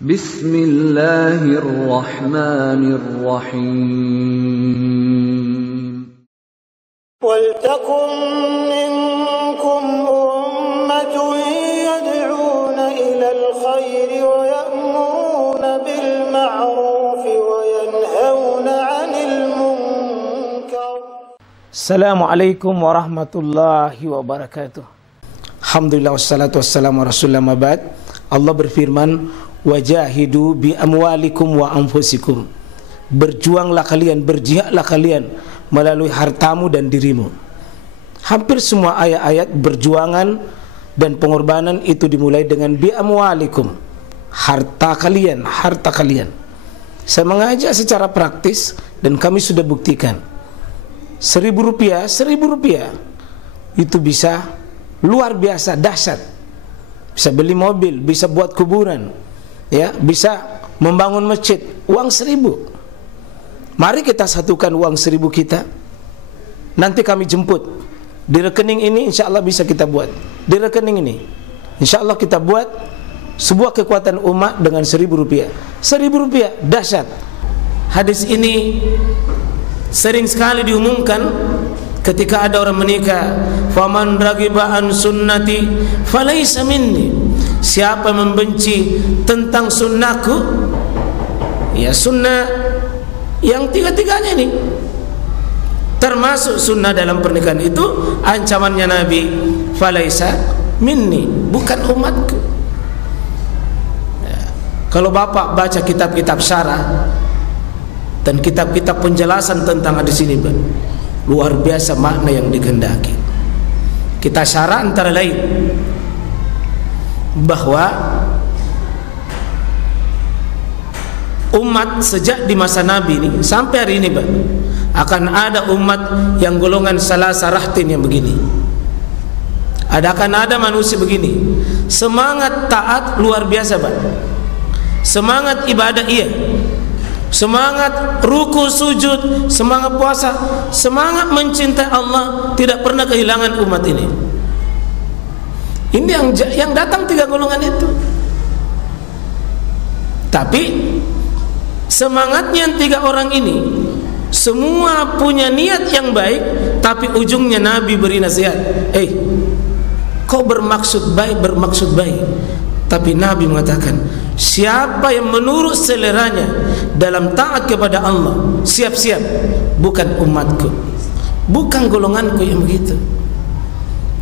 Bismillahirrahmanirrahim. Waltakum minkum ummatun yad'una ilal khairi wa ya'muruna bil ma'ruf wa yanhauna 'anil munkar. Assalamualaikum warahmatullahi wabarakatuh. Alhamdulillah wassalatu wassalamu ala rasulillah mabad. Allah berfirman, wajahidu bi amwalikum wa anfusikum. Berjuanglah kalian, berjihadlah kalian melalui hartamu dan dirimu. Hampir semua ayat-ayat berjuangan dan pengorbanan itu dimulai dengan bi amwalikum, harta kalian, harta kalian. Saya mengajak secara praktis dan kami sudah buktikan. Rp1.000 itu bisa luar biasa dahsyat. Bisa beli mobil, bisa buat kuburan, ya, bisa membangun masjid. Uang 1.000. Mari kita satukan uang 1.000 kita. Nanti kami jemput di rekening ini, insya Allah bisa kita buat. Di rekening ini, insya Allah kita buat sebuah kekuatan umat dengan Rp1.000. Rp1.000 dahsyat. Hadis ini sering sekali diumumkan ketika ada orang menikah. Faman ragiba an sunnati falaysa minni. Siapa membenci tentang sunnahku, ya sunnah yang tiga-tiganya ini, termasuk sunnah dalam pernikahan itu, ancamannya Nabi, falaysa minni, bukan umatku. Ya. Kalau bapak baca kitab-kitab syarah dan kitab-kitab penjelasan tentang hadis ini, luar biasa makna yang dikehendaki. Kita syarah antara lain bahwa umat sejak di masa Nabi ini sampai hari ini, akan ada umat yang golongan salasa rahtin yang begini. Akan ada manusia begini, semangat taat luar biasa, semangat ibadah iya, semangat ruku sujud, semangat puasa, semangat mencintai Allah, tidak pernah kehilangan umat ini. Ini yang datang 3 golongan itu. Tapi semangatnya 3 orang ini semua punya niat yang baik, tapi ujungnya Nabi beri nasihat, kau bermaksud baik, tapi Nabi mengatakan, siapa yang menurut seleranya dalam taat kepada Allah, siap-siap, bukan umatku, bukan golonganku yang begitu.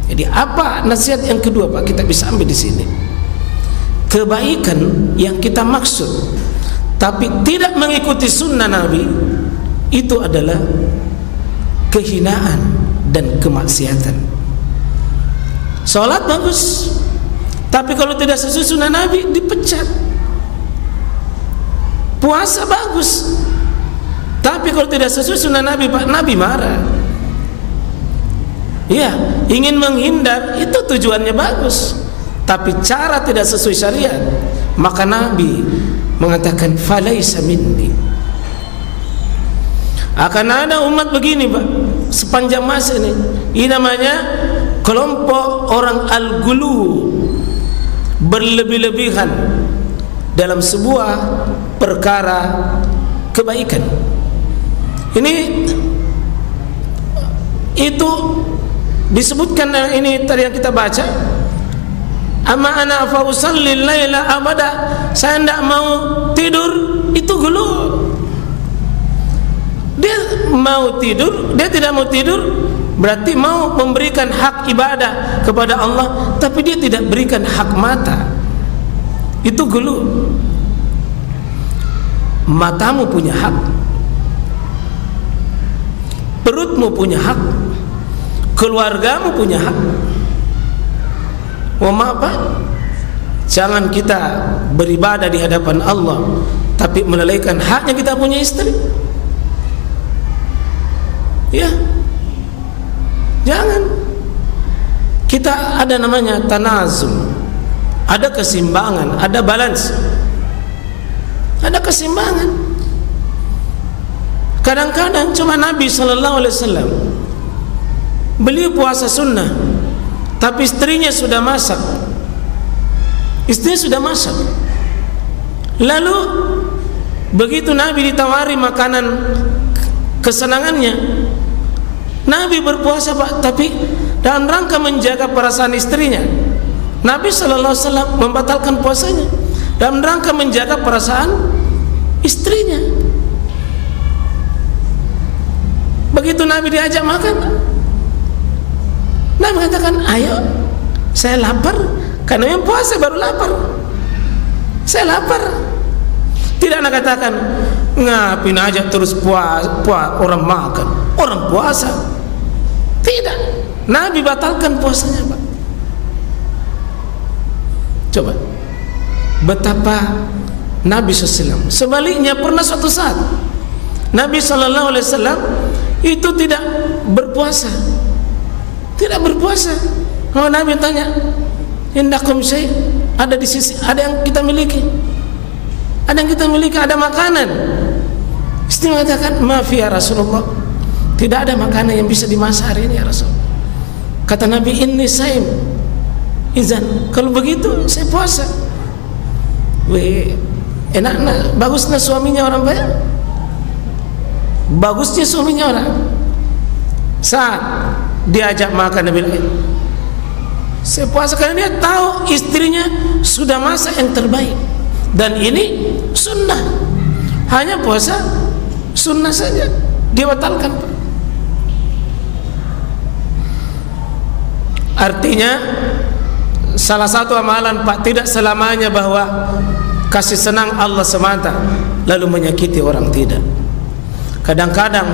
Jadi apa nasihat yang kedua, Pak, kita bisa ambil di sini? Kebaikan yang kita maksud tapi tidak mengikuti sunnah Nabi, itu adalah kehinaan dan kemaksiatan. Salat bagus, tapi kalau tidak sesuai sunnah Nabi, dipecat. Puasa bagus, tapi kalau tidak sesuai sunnah Nabi, Pak, Nabi marah. Ya, ingin menghindar itu tujuannya bagus, tapi cara tidak sesuai syariat, maka Nabi mengatakan falaysa minni. Akan ada umat begini, Pak, sepanjang masa ini. Ini namanya kelompok orang al-gulu, berlebih-lebihan dalam sebuah perkara kebaikan. Itu disebutkan ini tadi yang kita baca, amma ana fa usalli laila abada, saya tidak mau tidur, itu gulu. Dia mau tidur, dia tidak mau tidur, berarti mau memberikan hak ibadah kepada Allah, tapi dia tidak berikan hak mata, itu gulu. Matamu punya hak, perutmu punya hak, keluargamu punya hak. Jangan kita beribadah di hadapan Allah tapi melalaikan haknya kita punya istri. Ya, jangan. Kita ada namanya tanazum, ada keseimbangan, ada balance, ada keseimbangan. Kadang-kadang cuma Nabi SAW, beliau puasa sunnah, tapi istrinya sudah masak. Lalu begitu Nabi ditawari makanan kesenangannya, Nabi berpuasa Pak, tapi dalam rangka menjaga perasaan istrinya. Nabi sallallahu alaihi wasallam membatalkan puasanya dalam rangka menjaga perasaan istrinya. Begitu Nabi diajak makan, Nabi mengatakan, ayo, saya lapar. Karena yang puasa baru lapar. Saya lapar. Tidak nak katakan, ngapain aja terus orang makan, orang puasa. Tidak. Nabi batalkan puasanya Pak. Coba betapa Nabi SAW. Sebaliknya pernah suatu saat Nabi SAW itu tidak berpuasa. Tidak berpuasa. Kalau Nabi tanya, indakum syai', ada di sisi, ada yang kita miliki, ada yang kita miliki, ada makanan. Istri mengatakan, maaf ya Rasulullah, tidak ada makanan yang bisa dimasak hari ini ya Rasul. Kata Nabi, inni saim. Izan, kalau begitu saya puasa. Weh, enak, bagusnya suaminya orang baik. Bagusnya suaminya orang. Saat diajak makan Nabi lain, saya puasa karena dia tahu istrinya sudah masak yang terbaik. Dan ini sunnah. Hanya puasa sunnah saja dia batalkan. Artinya salah satu amalan Pak, tidak selamanya bahwa kasih senang Allah semata lalu menyakiti orang, tidak. Kadang-kadang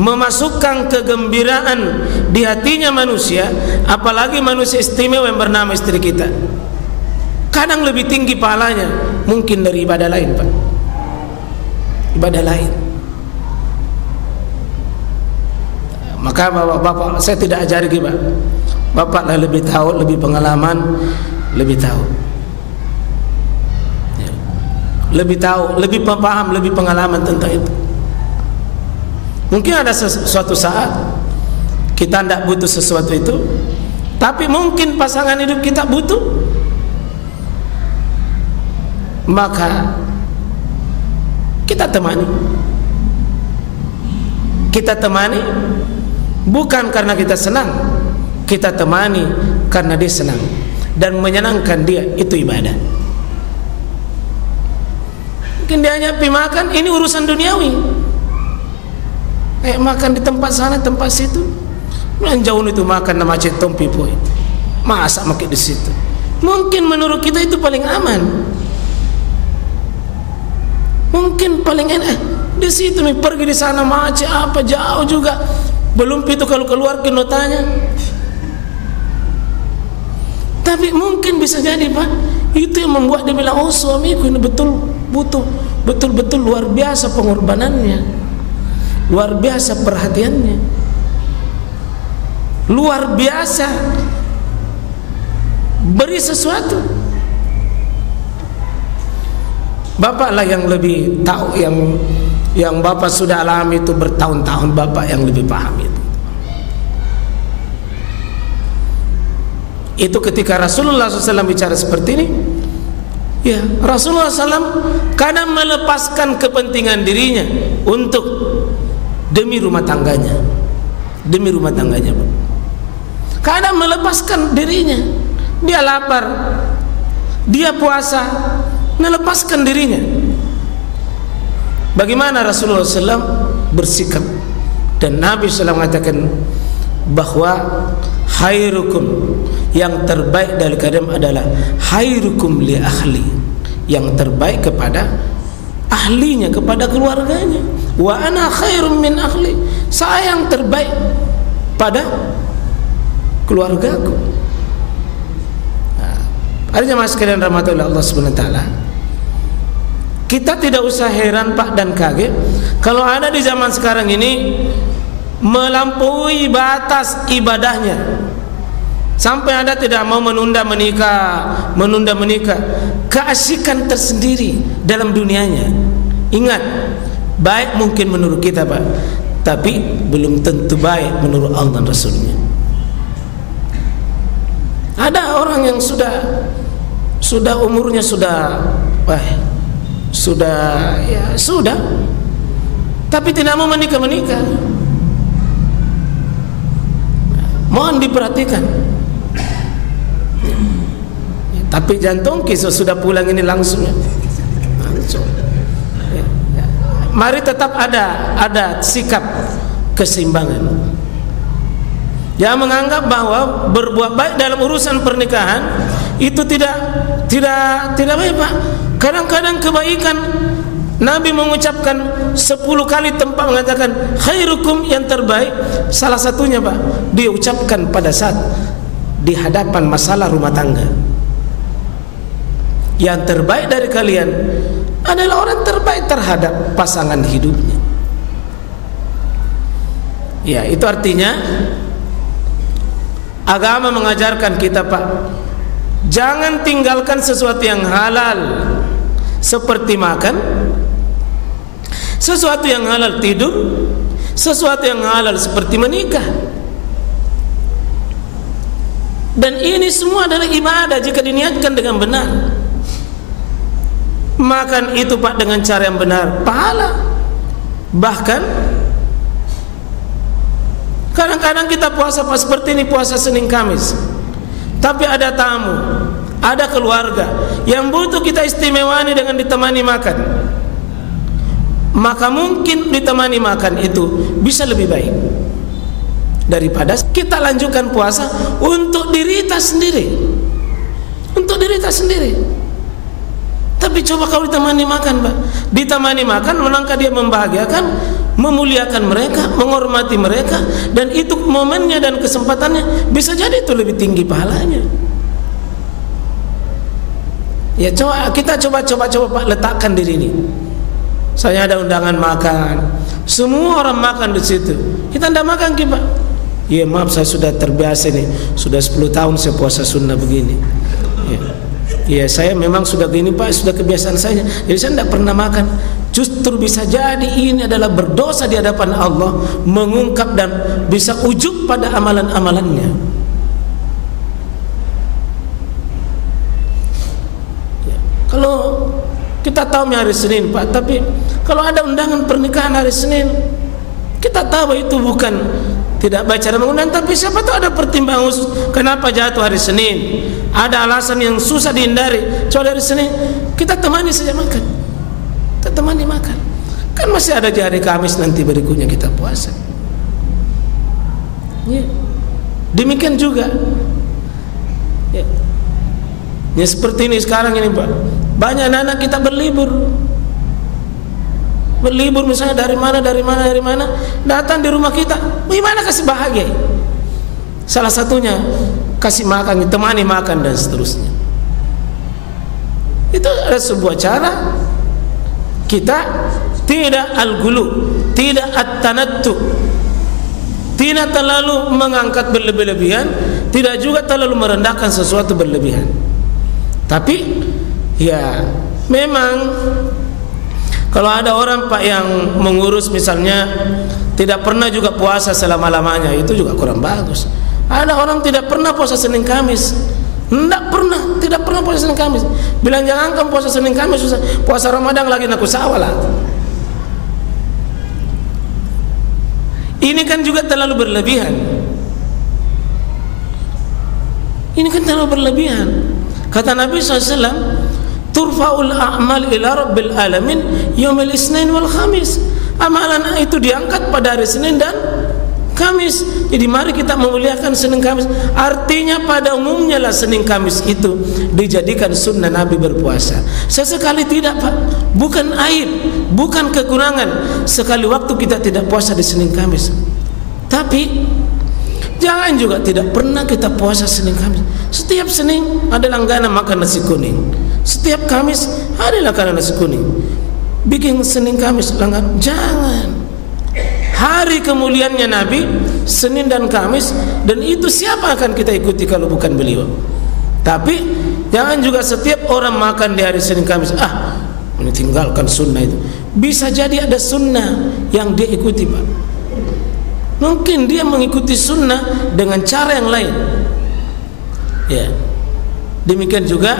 memasukkan kegembiraan di hatinya manusia, apalagi manusia istimewa yang bernama istri kita. Kadang lebih tinggi pahalanya mungkin dari ibadah lain Pak. Ibadah lain. Maka bapak-bapak, saya tidak ajari Pak. Bapaklah lebih tahu, lebih pengalaman, lebih tahu. Ya. Lebih tahu, lebih paham, lebih pengalaman tentang itu. Mungkin ada suatu saat kita tidak butuh sesuatu itu, tapi mungkin pasangan hidup kita butuh. Maka kita temani. Kita temani bukan karena kita senang, kita temani karena dia senang dan menyenangkan dia, itu ibadah. Mungkin dia hanya pergi makan, ini urusan duniawi. Makan di tempat sana, tempat situ. Yang jauh itu makan nama cetom pipo itu. Masak makan di situ. Mungkin menurut kita itu paling aman. Mungkin paling enak di situ, pergi di sana macet apa jauh juga. Belum itu kalau keluar kena tanya. Tapi mungkin bisa jadi Pak, itu yang membuat dia bilang, oh suamiku ini betul-betul luar biasa pengorbanannya, luar biasa perhatiannya, luar biasa beri sesuatu. Bapaklah yang lebih tahu, yang bapak sudah alami itu bertahun-tahun, bapak yang lebih paham itu. Itu ketika Rasulullah SAW bicara seperti ini, ya Rasulullah SAW kadang melepaskan kepentingan dirinya untuk demi rumah tangganya, demi rumah tangganya. Kadang melepaskan dirinya, dia lapar, dia puasa, melepaskan dirinya. Bagaimana Rasulullah SAW bersikap? Dan Nabi SAW mengatakan bahwa khairukum, yang terbaik dari kalian adalah khairukum li ahli, yang terbaik kepada ahlinya, kepada keluarganya. Wa ana khairum min ahli, saya yang terbaik pada keluargaku. Ada jemaah sekalian rahmatullah Allah Subhanahu wa taala, kita tidak usah heran Pak dan kaget kalau ada di zaman sekarang ini melampaui batas ibadahnya, sampai ada tidak mau menunda menikah, keasikan tersendiri dalam dunianya. Ingat, baik mungkin menurut kita Pak, tapi belum tentu baik menurut Allah dan Rasulnya. Ada orang yang sudah umurnya sudah sudah ya sudah, tapi tidak mau menikah. Mohon diperhatikan. Tapi jantung kisah sudah pulang ini langsung. Mari tetap ada sikap keseimbangan. Jangan menganggap bahwa berbuat baik dalam urusan pernikahan itu tidak baik, Pak. Kadang-kadang kebaikan Nabi mengucapkan 10 kali tempat mengatakan khairukum, yang terbaik. Salah satunya, Pak, diucapkan pada saat di hadapan masalah rumah tangga. Yang terbaik dari kalian adalah orang terbaik terhadap pasangan hidupnya. Ya, itu artinya agama mengajarkan kita, Pak, jangan tinggalkan sesuatu yang halal seperti makan, sesuatu yang halal tidur, sesuatu yang halal seperti menikah. Dan ini semua adalah ibadah jika diniatkan dengan benar. Makan itu, Pak, dengan cara yang benar, pahala. Bahkan kadang-kadang kita puasa Pak seperti ini, puasa Senin Kamis, tapi ada tamu, ada keluarga yang butuh kita istimewani dengan ditemani makan. Maka mungkin ditemani makan itu bisa lebih baik daripada kita lanjutkan puasa untuk diri kita sendiri. Untuk diri kita sendiri. Tapi coba kalau ditemani makan, Pak, ditemani makan, melangkah dia membahagiakan, memuliakan mereka, menghormati mereka, dan itu momennya dan kesempatannya bisa jadi itu lebih tinggi pahalanya. Ya, kita coba Pak, letakkan diri ini. Saya ada undangan makan, semua orang makan di situ, kita tidak makan, Pak. Ya maaf, saya sudah terbiasa nih, sudah 10 tahun saya puasa sunnah begini. Ya, saya memang sudah gini, Pak, sudah kebiasaan saya. Jadi saya tidak pernah makan. Justru bisa jadi ini adalah berdosa di hadapan Allah, mengungkap dan bisa ujub pada amalan-amalannya. Ya, kalau kita tahu hari Senin, Pak, tapi kalau ada undangan pernikahan hari Senin, kita tahu itu bukan tidak baca dan mengundang, tapi siapa tahu ada pertimbangan khusus kenapa jatuh hari Senin. Ada alasan yang susah dihindari. Coba dari Senin kita temani saja makan, kita temani makan. Kan masih ada di hari Kamis nanti berikutnya kita puasa. Ya. Demikian juga. Ya. Ya seperti ini sekarang ini, Pak. Banyak anak kita berlibur misalnya dari mana, datang di rumah kita. Bagaimana kasih bahagia? Salah satunya kasih makan, temani makan dan seterusnya. Itu adalah sebuah cara kita tidak al-ghulu, tidak at-tanattu, tidak terlalu mengangkat berlebih-lebihan, tidak juga terlalu merendahkan sesuatu berlebihan. Tapi ya memang kalau ada orang, Pak, yang mengurus misalnya tidak pernah juga puasa selama-lamanya, itu juga kurang bagus. Ada orang tidak pernah puasa Senin Kamis, tidak pernah puasa Senin Kamis. Bilang jangan kamu puasa Senin Kamis, puasa Ramadan lagi nak usahalah. Ini kan juga terlalu berlebihan. Ini kan terlalu berlebihan. Kata Nabi SAW, turfa'ul a'mal ila rabbil alamin yaumil isnin wal khamis. Amalan itu diangkat pada hari Senin dan Kamis. Jadi mari kita memuliakan Senin Kamis. Artinya pada umumnya lah Senin Kamis itu dijadikan sunnah Nabi berpuasa. Sesekali tidak, Pak, bukan aib, bukan kekurangan sekali waktu kita tidak puasa di Senin Kamis. Tapi jangan juga tidak pernah kita puasa Senin Kamis. Setiap Senin ada langganan makan nasi kuning, setiap Kamis ada langganan nasi kuning. Bikin Senin Kamis langganan, jangan. Hari kemuliaannya Nabi Senin dan Kamis, dan itu siapa akan kita ikuti kalau bukan beliau? Tapi jangan juga setiap orang makan di hari Senin Kamis, meninggalkan sunnah itu. Bisa jadi ada sunnah yang dia ikuti, Pak. Mungkin dia mengikuti sunnah dengan cara yang lain. Ya. Demikian juga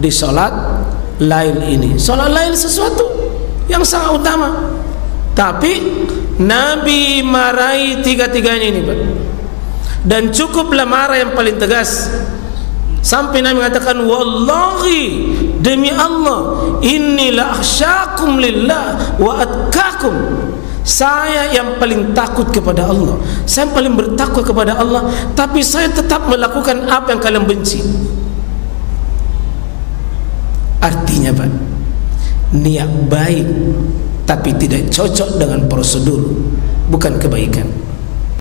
di sholat lail ini. Salat lail sesuatu yang sangat utama. Tapi Nabi marahi tiga-tiganya ini, Pak. Dan cukuplah marah yang paling tegas. Sampai Nabi mengatakan, wallahi, demi Allah, inni la akhsyakum lillah wa atqakum. Saya yang paling takut kepada Allah, saya yang paling bertakwa kepada Allah, tapi saya tetap melakukan apa yang kalian benci. Artinya, Pak, niat baik tapi tidak cocok dengan prosedur bukan kebaikan.